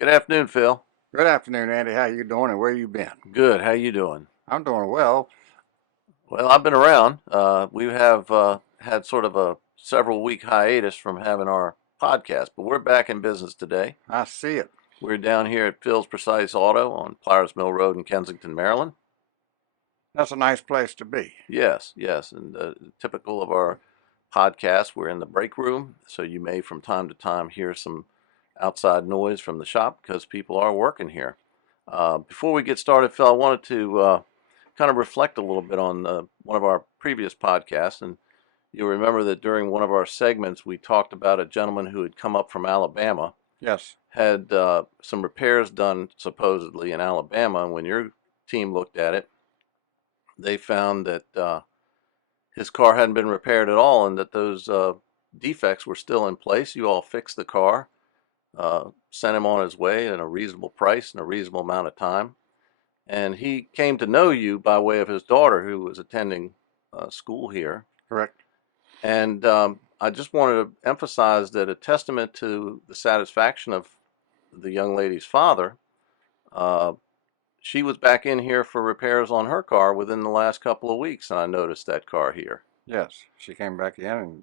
Good afternoon, Phil. Good afternoon, Andy. How you doing and where you been? Good. How you doing? I'm doing well. Well, I've been around. We have had sort of a several week hiatus from having our podcast, but we're back in business today. I see it. We're down here at Phil's Precise Auto on Pliers Mill Road in Kensington, Maryland. That's a nice place to be. Yes, yes, and typical of our podcast, we're in the break room, so you may from time to time hear some outside noise from the shop because people are working here. Before we get started, Phil, I wanted to kind of reflect a little bit on one of our previous podcasts. And you'll remember that during one of our segments, we talked about a gentleman who had come up from Alabama, Yes, had some repairs done supposedly in Alabama. And when your team looked at it, they found that his car hadn't been repaired at all and that those defects were still in place. You all fixed the car, sent him on his way at a reasonable price and a reasonable amount of time. And he came to know you by way of his daughter who was attending school here. correct. And I just wanted to emphasize that a testament to the satisfaction of the young lady's father, uh, she was back in here for repairs on her car within the last couple of weeks, and I noticed that car here. Yes, she came back in and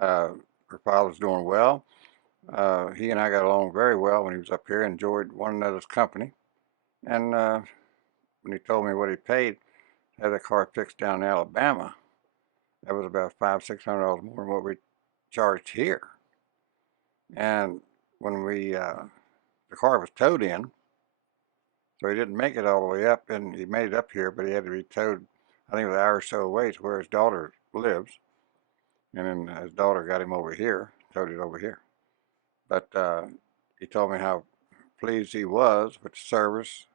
uh, her father's doing well. He and I got along very well when he was up here, enjoyed one another's company. And when he told me what he paid to have the car fixed down in Alabama, that was about $500-600 more than what we charged here. And when the car was towed in, so he didn't make it all the way up, and he made it up here, but he had to be towed, I think it was an hour or so away to where his daughter lives. And then his daughter got him over here, towed it over here. But he told me how pleased he was with the service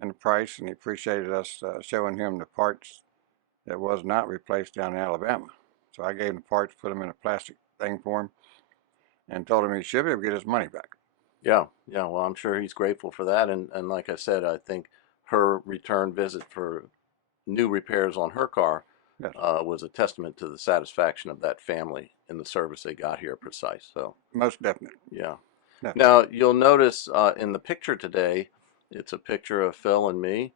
and the price, and he appreciated us showing him the parts that was not replaced down in Alabama. So I gave him the parts, put them in a plastic thing for him, and told him he should be able to get his money back. Yeah, yeah. Well, I'm sure he's grateful for that. And like I said, I think her return visit for new repairs on her car Yes, was a testament to the satisfaction of that family in the service they got here at Precise. So, most definite. yeah. Definite. Now, you'll notice in the picture today, it's a picture of Phil and me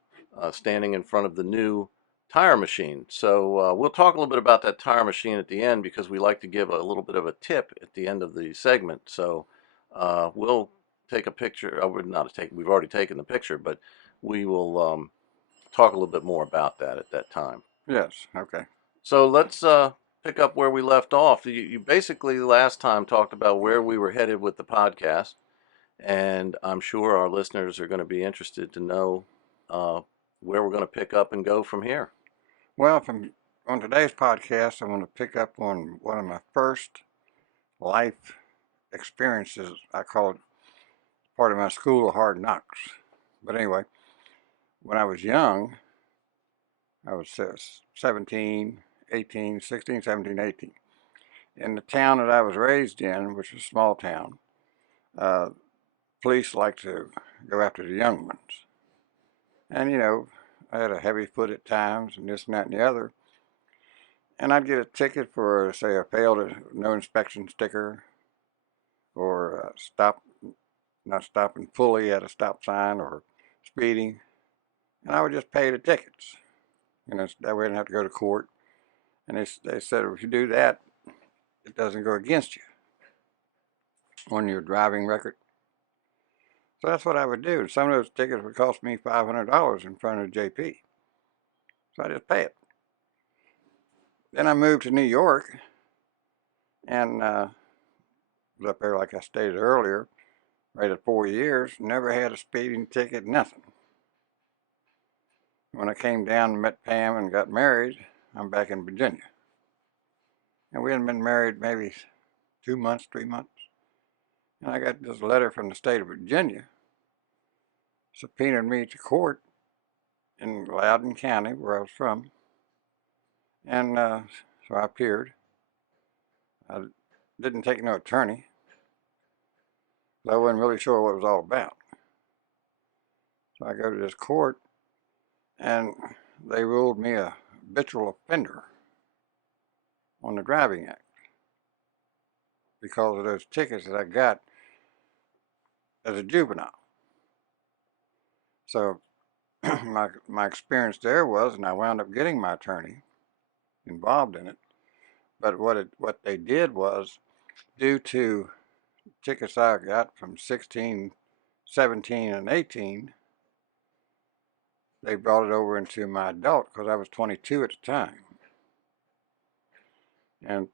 standing in front of the new tire machine. So, we'll talk a little bit about that tire machine at the end because we like to give a little bit of a tip at the end of the segment. So, we'll take a picture. Not a take, we've already taken the picture, but we will talk a little bit more about that at that time. Yes, okay. So let's pick up where we left off. You basically last time talked about where we were headed with the podcast, and I'm sure our listeners are going to be interested to know uh, where we're going to pick up and go from here. Well, on today's podcast, I want to pick up on one of my first life experiences. I call it part of my school of hard knocks. But anyway, when I was young, I was 17, 18, 16, 17, 18. In the town that I was raised in, which was a small town, uh, police like to go after the young ones. And, I had a heavy foot at times and this and that and the other. And I'd get a ticket for, say, a failed no inspection sticker or not stopping fully at a stop sign or speeding. And I would just pay the tickets. That way I didn't have to go to court. And they said, if you do that, it doesn't go against you on your driving record. So that's what I would do. Some of those tickets would cost me $500 in front of JP. So I just pay it. Then I moved to New York and was up there, like I stated earlier, rated 4 years, never had a speeding ticket, nothing. When I came down and met Pam and got married, I'm back in Virginia. And we hadn't been married maybe 2 months, 3 months. And I got this letter from the state of Virginia subpoenaed me to court in Loudoun County, where I was from. And so I appeared. I didn't take no attorney. I wasn't really sure what it was all about. So I go to this court, and they ruled me a habitual offender on the Driving Act because of those tickets that I got as a juvenile. So my experience there was, and I wound up getting my attorney involved in it. But what they did was, due to tickets I got from 16, 17, and 18, they brought it over into my adult because I was 22 at the time. And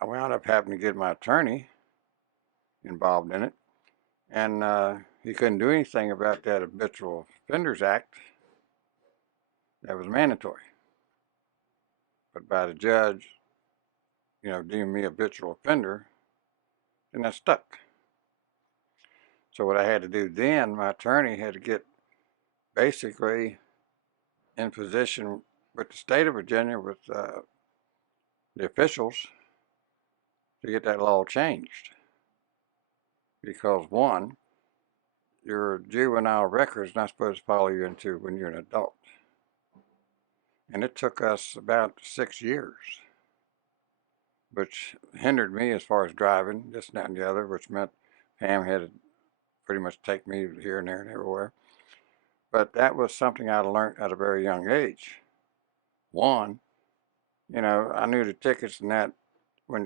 I wound up having to get my attorney involved in it. And he couldn't do anything about that Habitual Offenders Act. That was mandatory. But by the judge, deeming me a habitual offender, then that stuck. So what I had to do then, my attorney had to get basically in position with the state of Virginia, with the officials, to get that law changed. Because one, your juvenile record is not supposed to follow you into when you're an adult. And it took us about 6 years, which hindered me as far as driving, this and that and the other, which meant Pam had to pretty much take me here and there and everywhere. But that was something I learned at a very young age. One, I knew the tickets and that when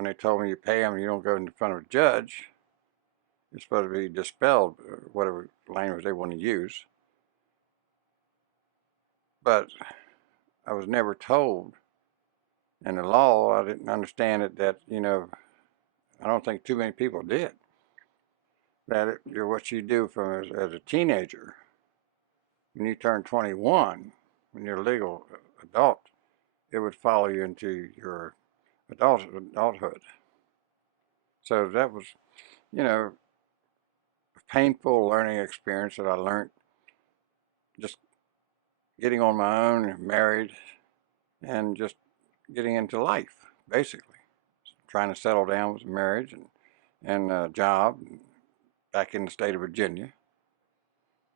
they told me you pay them, you don't go in front of a judge. It's supposed to be dispelled, whatever language they want to use. But I was never told in the law, I didn't understand it, that, I don't think too many people did, that what you do from as a teenager, when you turn 21, when you're a legal adult, it would follow you into your adulthood. So that was, a painful learning experience that I learned just getting on my own, married, and just getting into life, basically. Trying to settle down with marriage and a job back in the state of Virginia.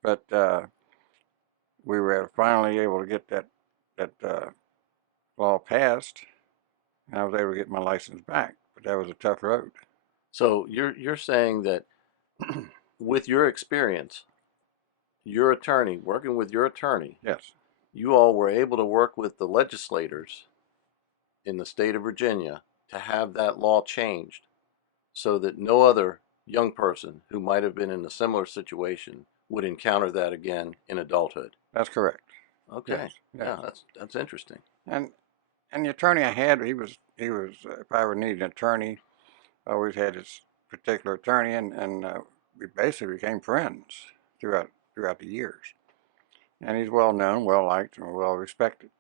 But we were finally able to get that law passed, and I was able to get my license back. But that was a tough road. So you're saying that with your experience, your attorney, working with your attorney, Yes, you all were able to work with the legislators in the state of Virginia to have that law changed so that no other young person who might have been in a similar situation would encounter that again in adulthood. that's correct. Okay. Yes, Yeah, yes. that's interesting. And the attorney I had, he was if I ever needed an attorney, I always had this particular attorney, and we basically became friends throughout the years. And he's well known, well liked, and well respected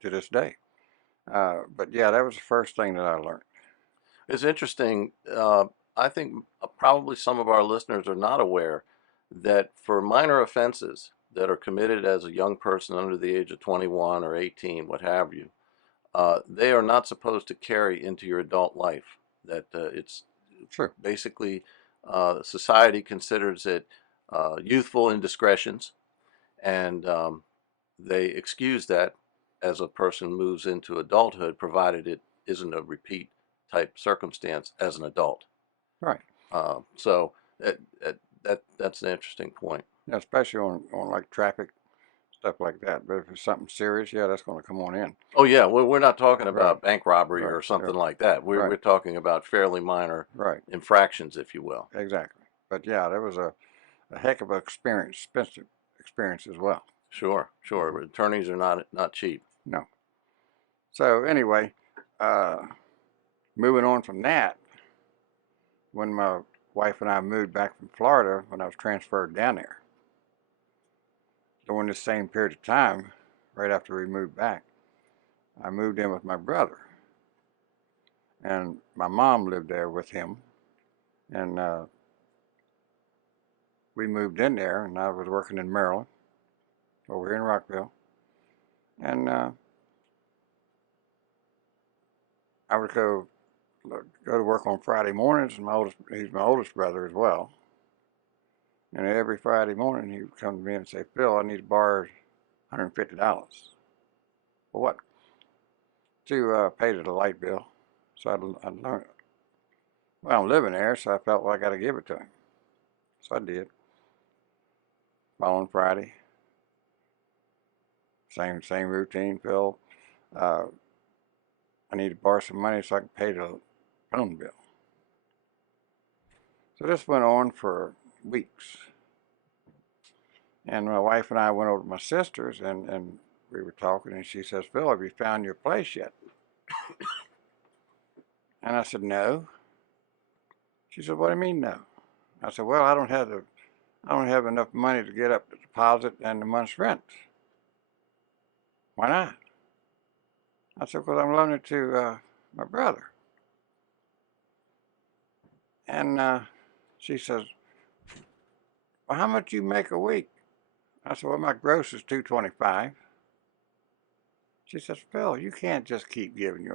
to this day. But yeah, that was the first thing that I learned. It's interesting. I think probably some of our listeners are not aware that for minor offenses that are committed as a young person under the age of 21 or 18, what have you, they are not supposed to carry into your adult life. That it's Sure. basically society considers it youthful indiscretions, and they excuse that as a person moves into adulthood, provided it isn't a repeat type circumstance as an adult. Right. So that's an interesting point. Yeah, especially on like traffic stuff like that. But if it's something serious, yeah, that's going to come on in. Oh yeah, we're not talking about Right. bank robbery Right. or something like that. We're Right. talking about fairly minor Right. infractions, if you will. Exactly. But yeah, that was a heck of an expensive experience as well. Sure. Attorneys are not cheap. No. So anyway, moving on from that, when my wife and I moved back from Florida, when I was transferred down there, during the same period of time, right after we moved back, I moved in with my brother, and my mom lived there with him, and we moved in there, and I was working in Maryland, over here in Rockville, and I would go to work on Friday mornings, and he's my oldest brother as well, and every Friday morning he would come to me and say, "Phil, I need to borrow $150. For what?" To pay the light bill. So I'd learn. Well, I'm living there, so I felt, well, I got to give it to him. So I did. Following Friday, same routine, Phil. Uh, I need to borrow some money so I can pay the phone bill. So this went on for weeks. And my wife and I went over to my sister's and we were talking, and she says, Phil, have you found your place yet? And I said, no. She said, what do you mean no? I said, well, I don't have enough money to get up the deposit and the month's rent. Why not? I said, because I'm loaning it to my brother. And she says, well, how much you make a week? I said, well, my gross is $225. She says, Phil, you can't just keep giving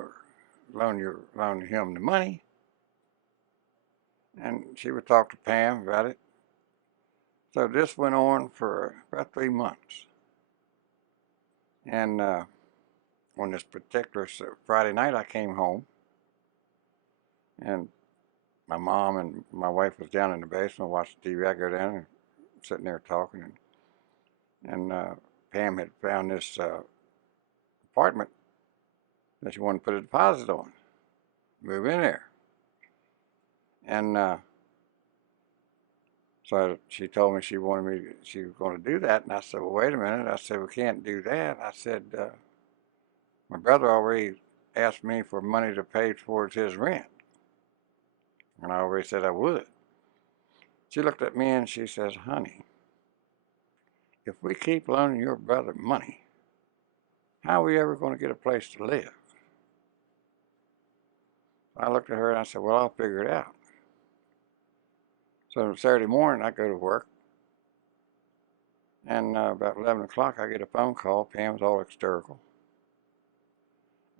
loaning him the money. And she would talk to Pam about it. So this went on for about 3 months. And on this particular Friday night, I came home, and my mom and my wife was down in the basement watching TV. I go down and sitting there talking, and Pam had found this apartment that she wanted to put a deposit on, move in there. And so she told me she was going to do that, and I said, well, wait a minute. I said, we can't do that. I said, my brother already asked me for money to pay towards his rent, and I already said I would. She looked at me and she says, honey, if we keep loaning your brother money, how are we ever going to get a place to live? I looked at her and I said, well, I'll figure it out. So Saturday morning, I go to work, and about 11 o'clock, I get a phone call. Pam's all hysterical.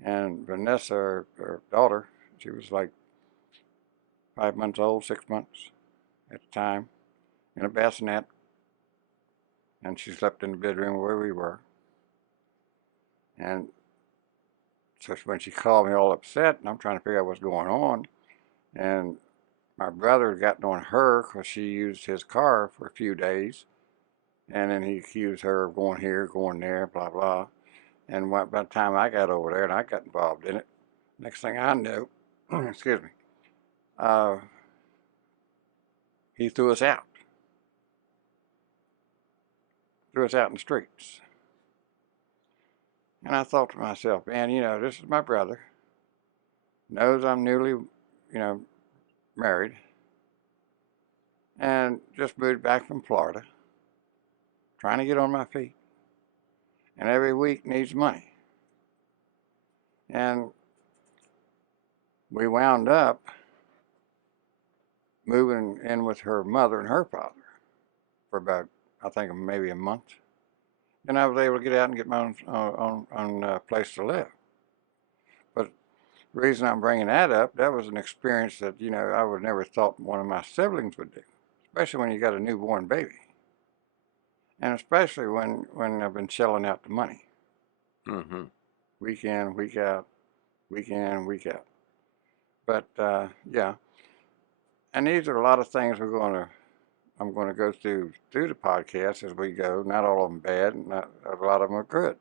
And Vanessa, her daughter, she was like 5 months old, 6 months at the time, in a bassinet, and she slept in the bedroom where we were. And so when she called me all upset, and I'm trying to figure out what's going on, and my brother had gotten on her because she used his car for a few days, and then he accused her of going here, going there, blah, blah. And by the time I got over there and I got involved in it, next thing I knew, excuse me, he threw us out. Threw us out in the streets. And I thought to myself, man, this is my brother. Knows I'm newly, married. And just moved back from Florida. Trying to get on my feet. And every week needs money. And we wound up moving in with her mother and her father for about, I think, maybe a month. And I was able to get out and get my own place to live. But the reason I'm bringing that up, that was an experience that, I would never thought one of my siblings would do, especially when you got a newborn baby. And especially when I've been shelling out the money. Mm-hmm. Week in, week out, week in, week out. But, yeah. And these are a lot of things I'm going to go through the podcast as we go. Not all of them bad, and a lot of them are good.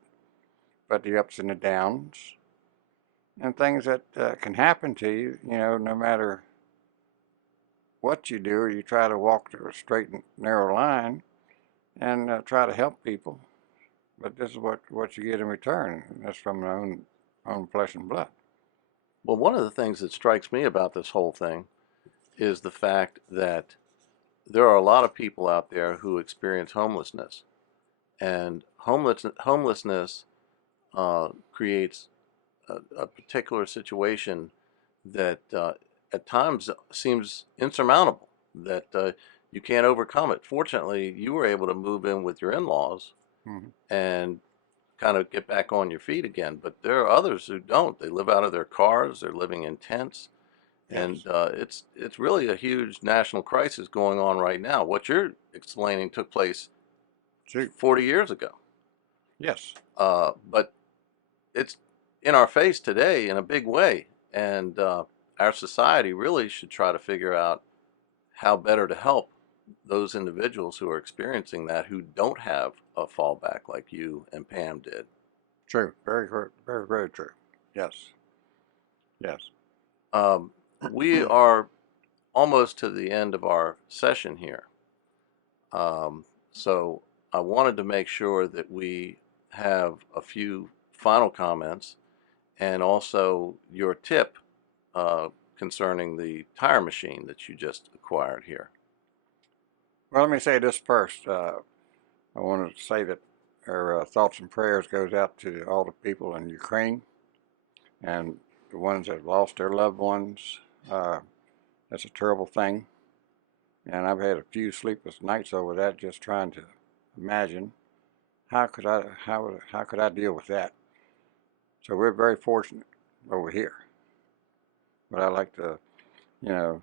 But the ups and the downs, and things that can happen to you, no matter what you do, or you try to walk the straight and narrow line and try to help people. But this is what you get in return. And that's from my own flesh and blood. Well, one of the things that strikes me about this whole thing is the fact that there are a lot of people out there who experience homelessness, and homelessness creates a particular situation that at times seems insurmountable, that you can't overcome it. Fortunately, you were able to move in with your in-laws Mm-hmm. and kind of get back on your feet again. But there are others who don't. They live out of their cars. They're living in tents. And Yes. it's really a huge national crisis going on right now. What you're explaining took place See, 40 years ago, yes. but it's in our face today in a big way. And our society really should try to figure out how better to help those individuals who are experiencing that who don't have a fallback like you and Pam did. True. Very, very, very, very true. Yes. Yes. We are almost to the end of our session here. So I wanted to make sure that we have a few final comments and also your tip concerning the tire machine that you just acquired here. Well, let me say this first. I wanted to say that our thoughts and prayers goes out to all the people in Ukraine and the ones that have lost their loved ones. That's a terrible thing, and I've had a few sleepless nights over that, just trying to imagine how could I deal with that. So we're very fortunate over here, but I like to, you know,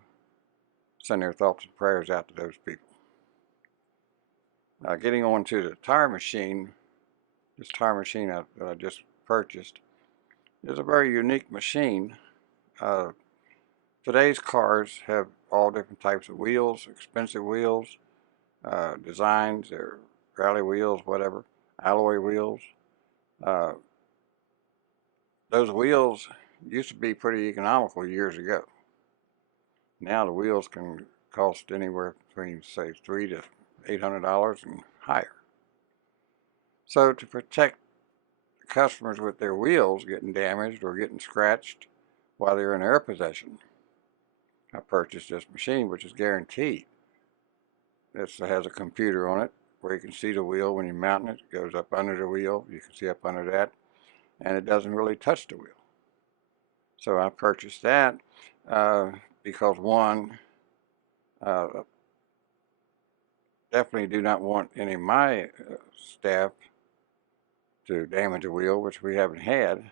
send their thoughts and prayers out to those people. Getting on to the tire machine, this tire machine that I just purchased is a very unique machine. Today's cars have all different types of wheels, expensive wheels, designs, or rally wheels, whatever, alloy wheels. Uh, those wheels used to be pretty economical years ago. Now the wheels can cost anywhere between, say, $300 to $800 and higher. So to protect the customers with their wheels getting damaged or getting scratched while they're in their possession, I purchased this machine, which is guaranteed. This has a computer on it where you can see the wheel when you're mounting it. It goes up under the wheel. You can see up under that. And it doesn't really touch the wheel. So I purchased that because, one, definitely do not want any of my staff to damage a wheel, which we haven't had.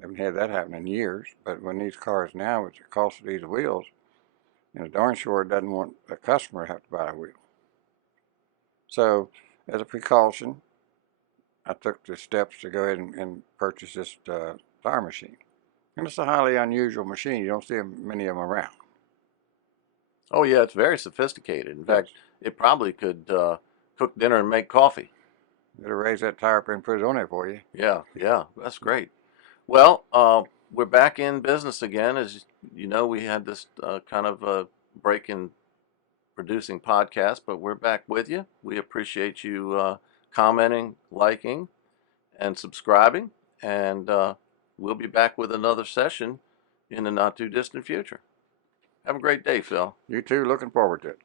Haven't had that happen in years. But when these cars now, with the cost of these wheels, darn sure doesn't want a customer to have to buy a wheel. So, as a precaution, I took the steps to go ahead and purchase this tire machine. And it's a highly unusual machine. You don't see many of them around. Oh yeah, it's very sophisticated. In Yes. fact, it probably could cook dinner and make coffee. It'll raise that tire up and put it on there for you. Yeah, yeah, that's great. Well, we're back in business again. As you know, we had this kind of a break in producing podcasts, but we're back with you. We appreciate you commenting, liking, and subscribing. And we'll be back with another session in the not too distant future. Have a great day, Phil. You too, looking forward to it.